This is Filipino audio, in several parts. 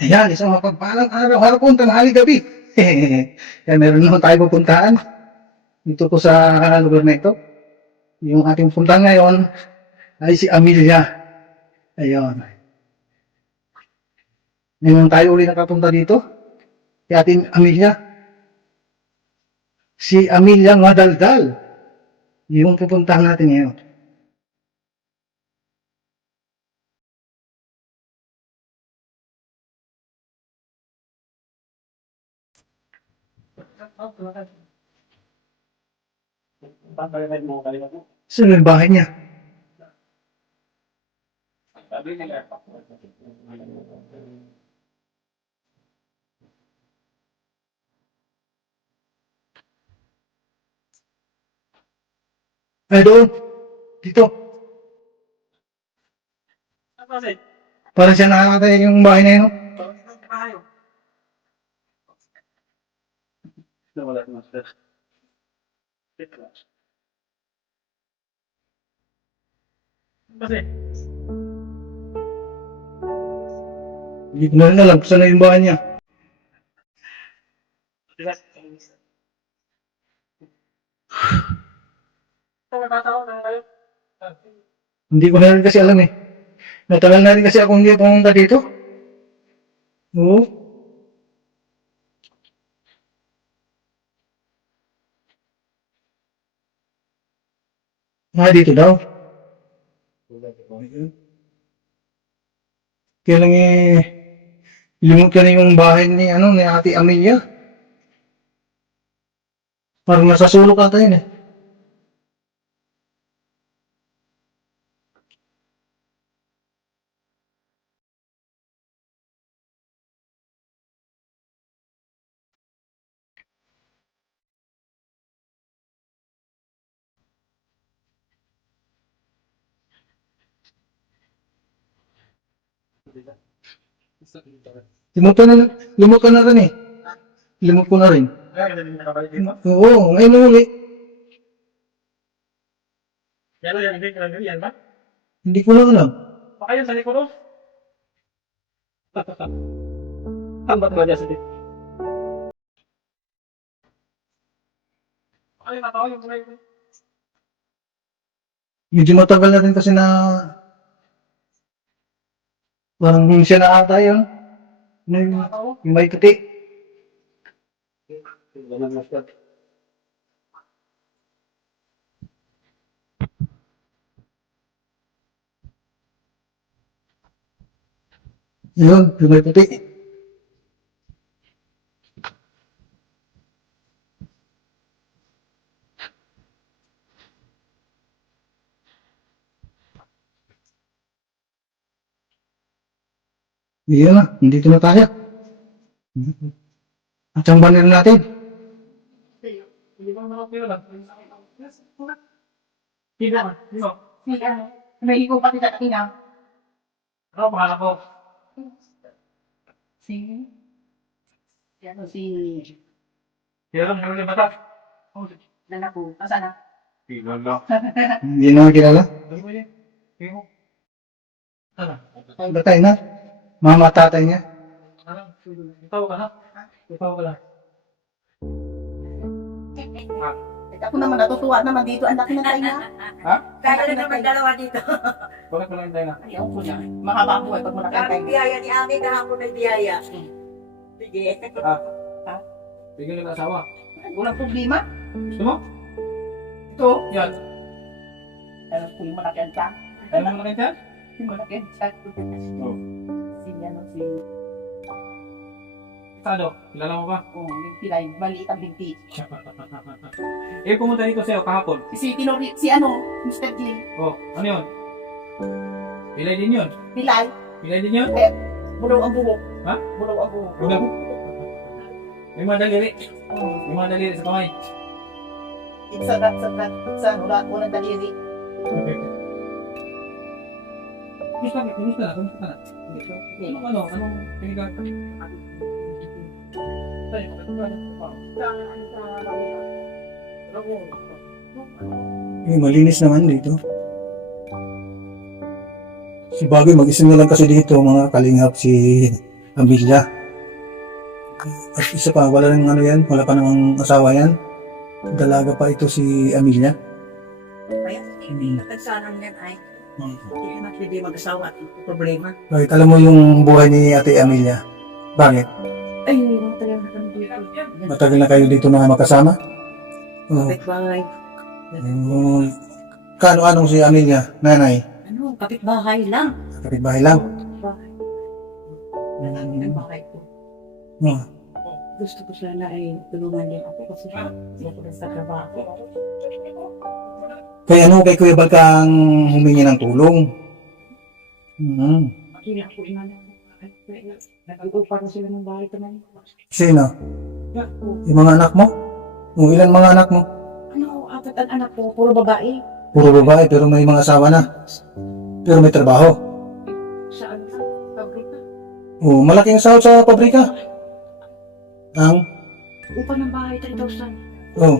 Ayan, isang mapagpalang araw-araw kung tanghali gabi. Kaya meron naman tayo pupuntahan dito po sa lugar na ito. Yung ating puntahan ngayon ay si Amelia. Ayun. Ngayon tayo uli nakapunta dito. Si ating Amelia. Si Amelia Madaldal. Yung pupuntahan natin ngayon. Saan yung bahay niya? Ay, doon. Dito. Parang siya nakakatay yung bahay na yun. Hindi ko na rin alam kung saan na yung bahay niya. Hindi ko na rin kasi alam eh. Natagal na rin kasi ako hindi pumunta dito. Oo. Dito daw. Kaya lang limot ka na yung bahay ni Ate Amelia. Parang nasa sulok ata yun eh. Limot ka na, limot ka na rin eh. Limot ko na rin. Oo, ngayon na uli. Hindi ko na alam. Medyo matagal na rin kasi na parang siya na ata yun. Yung may puti. Yun, yung may puti. Yun na, nandito na tayo. At ang banner natin. May ikaw pati sa katinang. Si... Yan o si... Nanak ko. Nasaan na? Hindi na kilala. Batay na. Mama tatay niya. Ako naman natutuwa naman dito. Ang laki ng tayo na. Ha? Kaya na naman dalawa dito. Bakit wala yung tayo na? Ayaw ko na. Mahaba ang buhay pag malaki ang Kaming tayo. biyaya ni Ami, kahapon may biyaya. Sige. Bigyan ka ng asawa. Walang problema. Gusto mo? Ito. Yan. Alam ko yung malaki ang tiyan. Ano mo na kayo dyan? Yung malaki ang tiyan. Oh. Si Sado? Kilala mo ba? oh, yung pilay. Maliit ang binti. Pumunta dito sa'yo kahapon. Si Mr. G. Oh, ano yun? Pilay din yun. Pilay. Pilay din yun? Bulaw ang buhok. Ha? Bulaw ang buhok. Wala. May mga daliri. Oh. May mga daliri sa kamay. Walang daliri. Kumusta na? Kumusta na? Anong pinag- Malinis naman dito. Si Bagoy, mag-isa na lang kasi dito mga kalingap si Amelia. At isa pa, wala nang ano yan, wala pa namang asawa yan. Dalaga pa ito si Amelia. Kaya hindi natagsanan yan ay hindi naman pwede mag-asawa at ito problema. Bakit alam mo yung buhay ni Ate Amelia? Bakit? Ay, matagal na kami dito. Matagal na kayo dito na magkasama? Oo. Kapitbahay. Kano-anong si Amelia, nanay? Ano, kapitbahay lang. Kapitbahay lang. Ang bahay ko. Oh. Gusto ko sana ay tulungan din ako kasi hindi ako sa trabaho. Kaya ano kay Kuya Bal kang humingi ng tulong? Hindi ako inano. Nag-upa na sila ng bahay naman. Sino? Ako. Yung mga anak mo? O ilan mga anak mo? Ano, apat ang anak ko, puro babae. Puro babae pero may mga asawa na. Pero may trabaho. Sa ano, pabrika. O malaking sahod sa pabrika. Ang? Upa ng bahay, 3,000. Oh.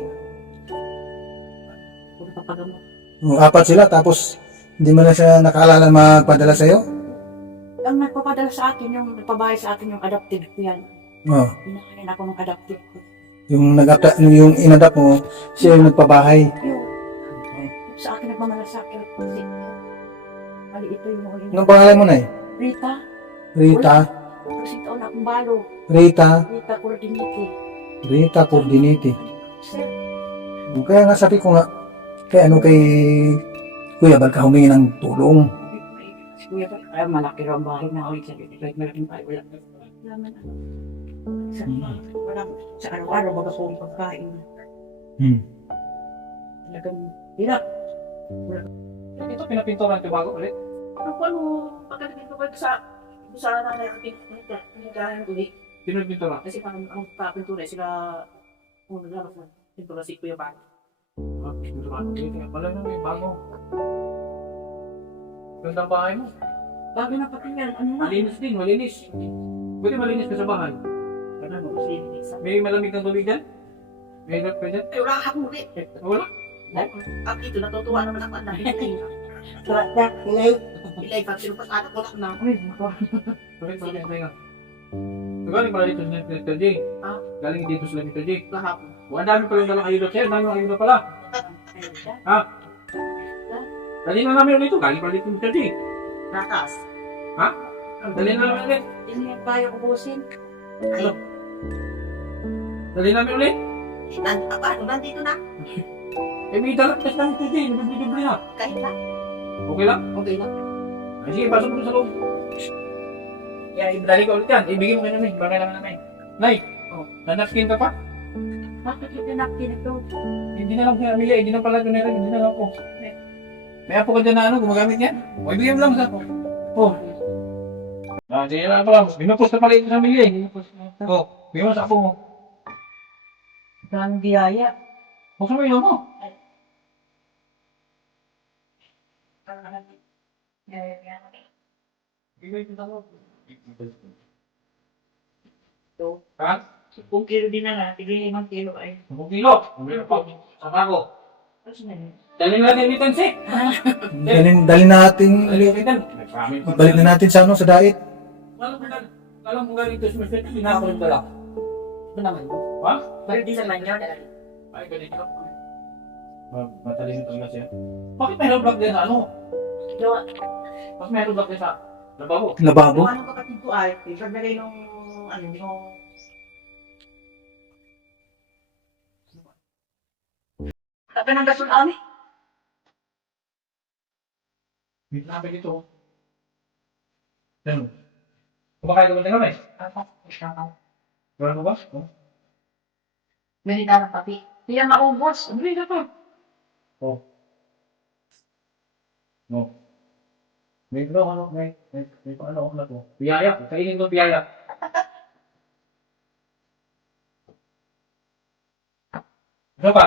Puro papagamot. Apat sila tapos hindi mo na siya nakaalala magpadala sa'yo? Ang nagpapadala sa akin, yung nagpabahay sa akin, yung adopted ko yan. Oh. Pinakain ako ng adopted ko. Yung inadapt mo, siya yung nagpabahay. Yung sa akin nagmamalasakit. Kasi mali ito yung huling. Anong pangalan mo na eh? Rita. Rita? Kasi ito na akong balo. Rita? Rita Coordinate. Rita Coordinate. Sir, Kaya nga sabi ko nga, kaya ano kay Kuya Bal ka humingi ng tulong? si Kuya Bal, ay malaki raw ang bahay na ulit. Sabi, like malaking bahay, wala. Wala na. Wala. Sa araw-araw, baga po ang pagkain. Talagang hirap. Ito pinapinturan ko bago ulit. Ano, pagkakita ko sa nanay ating pinagahan ulit. Sino pintura? Kasi parang ang papintura sila, naglabas na pintura si Kuya Bal. Pinturan ulit. Wala na may bago. Ganda ang bahay mo. Bago na pati yan, ano na? Malinis din, malinis. Pwede malinis ka sa bahay. Ano mo, kasi May malamig ng tubig dyan? May hot pa dyan? ay, wala akong ulit. Wala. At ito, natutuwa naman ako ang dahil. Ilay, pag sinupas anak ko na. Bakit ba kaya nga? Galing pala dito si Mr. J. Ah? Galing dito sila Mr. J. Kahapon. Ang dami pa yung dalang ayuda. Sir, dami yung ayuda pala. Ha? Dali na namin ulit ito. Galing pala dito Mr. J. Nakas. Dali na namin ulit. Hindi yan kaya ubusin. Ano? Dali namin ulit. Nandito na. Eh, may dalang test na Mr. J. Nabibigibli na. Kahit na. Okay lang? Okay lang. Ay, sige, pasok mo sa loob. Kaya, dali ko ulit yan. Ibigay mo kay nanay. Baka kailangan nanay. Nay, nanapkin ka pa? Bakit yung pinapkin ito? Hindi na lang kay Amelia. Hindi na pala ito nila. Hindi na lang ako. May apo ka dyan na ano, gumagamit yan. O, ibigay mo lang sa ako. Oh. Sige na pala. Binupos na pala ito sa Amelia. Oh, bigay mo sa apo mo. Daming biyaya. Buksan mo yun mo. Ha? Kung kilo din na lang, tigil 5 kilo ay. 10 kilo. Sa bago. Dali natin ulitin si. Dali natin, Ulitin. balik na natin sa ano, sa diet. Alam mo galing ito si Mr. Pinakakulit ka lang. Ito naman. Ha? Pero di naman yun. Ay, ganito. Matalino talaga siya. Bakit may vlog din sa ano? Gawa. Mas may vlog din sa lababo. Lababo. Gawa ng kapatid ko ay, paglagay nung, yung Tabi ng gasol ami. May nabi dito. Ano? Kumakain ka ba tayo, may? Wala mo ba? Ganito na papi. Hindi yan maubos. Hindi na pa. Oh. No. May ano, may ano na to. Piyaya. Kainin ko piyaya. Ano pa?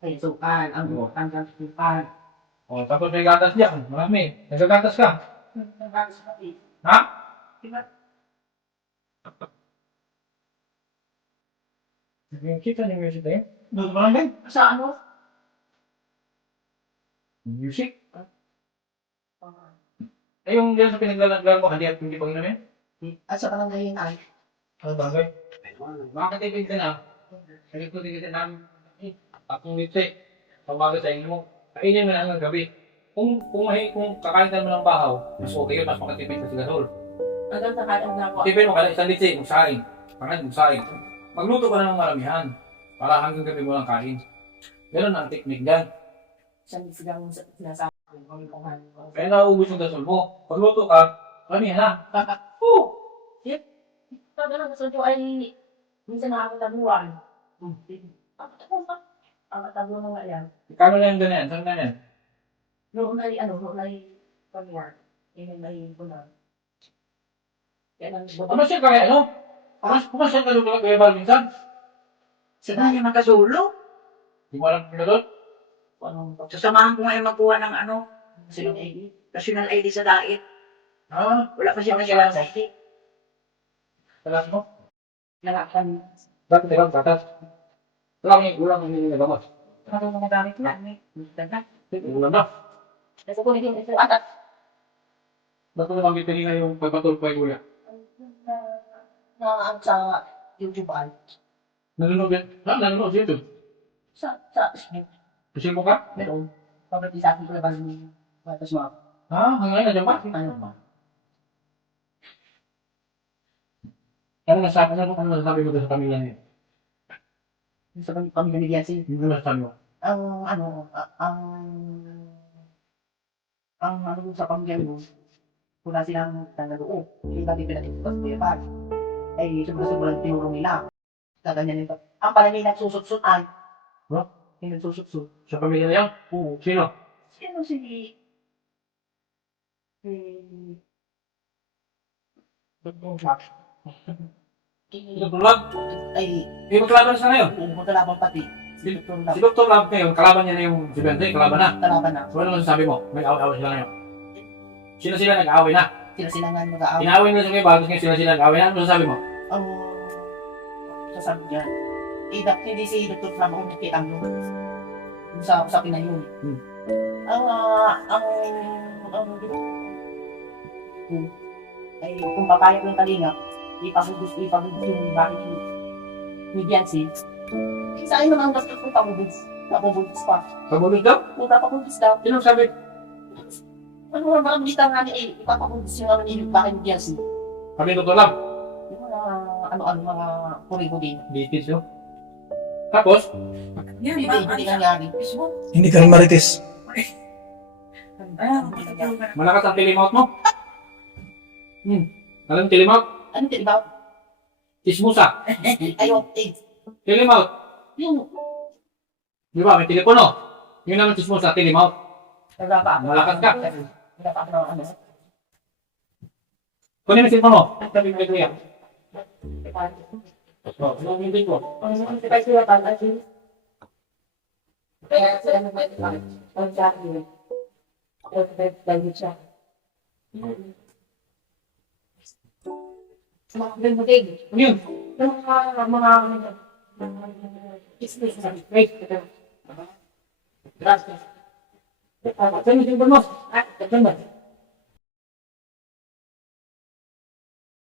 Ay, sukan. Ang bukan ng sukan. Oh, tapos may gatas diyan. Marami. Nagagatas ka. Ha? Yung kita ng music na yun? Doon ba lang Sa ano? Music? Eh, yung dyan sa pinaglalaglan mo, hindi pang namin? Asa ka lang ngayon ay? Ano bagay? Makakatipid ka na. Naging ko din namin. Akong litse. Pagbago sa inyo. Kainin mo na hanggang gabi. Kung kakain ka mo ng bahaw, mas okay yun, mas makatipid ka sa gasol. Hanggang sa kaya na ako. Tipid mo ka lang isang litse, magsaing. Pangalan, magsaing. Magluto ka na ng maramihan. Para hanggang gabi mo lang kain. Ganun ang technique dyan. Sigang sinasabi ko. Kaya nauubos yung gasol mo. Pagluto ka, maramihan ha. Oo! Sabi ng gusto ko ay minsan nakakatabuan. Ang katabo na nga yan. Kano na yung ganyan? Saan na yan? Noon ay pag-work. Yun ay bulan. Kaya lang, Pumasya ka kaya, ano? Pumasya ka doon kaya ba minsan? Sila niya magkasulo. Di mo alam kung doon? Sasamahan ko ngayon magkuha ng national ID sa dait. Ah, Wala pa siya national ID. talas mo? nalakan. Bakit ikaw tatas? Ulang hindi nagamas. Ano mga gamit na? Ganda. Ulang na. Kasi kung hindi ito atat. Bakit naman kitinga yung pagpatulpay kuya? Na ang sa YouTube ay. Nanonood yan? Nanonood dito. Sa Kasi mo ka? meron. Pagkat isa akin ko na ng batas mo. Hanggang na dyan ba? Ano ba? Ano nasabi mo doon sa pamilya niya? Sa pamilya ni Biansi. Ano nasabi mo? Ang sa pamilya mo, wala silang naloo. Hindi natin pinatutupas ko yung pag. Ay, sobrang tinulong nila. Kaganyan nito. Ang pala nila nagsusut-sutan. Huh? Yung nagsusut-sut. Sa pamilya niya? Oo. Sino? Sino si... Dr. Lab? Ay, Eh, magkalaban sa ngayon. magkalabang pati. Si Dr. Lab ngayon, kalaban niya na yung si Bente, kalaban na. Kalaban na. So ano masasabi mo? May away-away sila ngayon. Sila nag-aaway na. Sila nga mag-aaway. Inaaway nila sa ngayon, bago ngayon sila nag-aaway na. Ano masasabi mo? Ang sasabi niya, hindi si Dr. Flam ang nakita mo sa usapin na yun. Ay kung papayag ng talinga, ipagudus yung bakit ni Biansi. Sa akin naman gusto kong pagudus pa. Pabulod daw? Kung papagudus daw, Sino sabi? ano nga mga bisita nga ni ipapagudus yung ano ni bakit ni Biansi. Kami Dr. Lab? Yung mga ano-ano mga kurigo din. Litis yun. Tapos? Hindi nangyari. Hindi ka rin marites. Malakas ang tilimouth mo? Alam mo tilimouth? Ano ba? Tismusa. Ayaw, Tilimouth. yung Di ba? May telepono. Yun naman tismusa, tilimouth. Malakas ka. Wala pa ako ng ano. Kunin mo cellphone mo. Sabi mo kay Kuya. Ano hindi ko? Kaya sila nagmamahal. Ang sabi. Dahil siya. Mga bimutig. Ano yun? Yung mga business na break. Gracias. Saan yung cellphone mo? Ganda.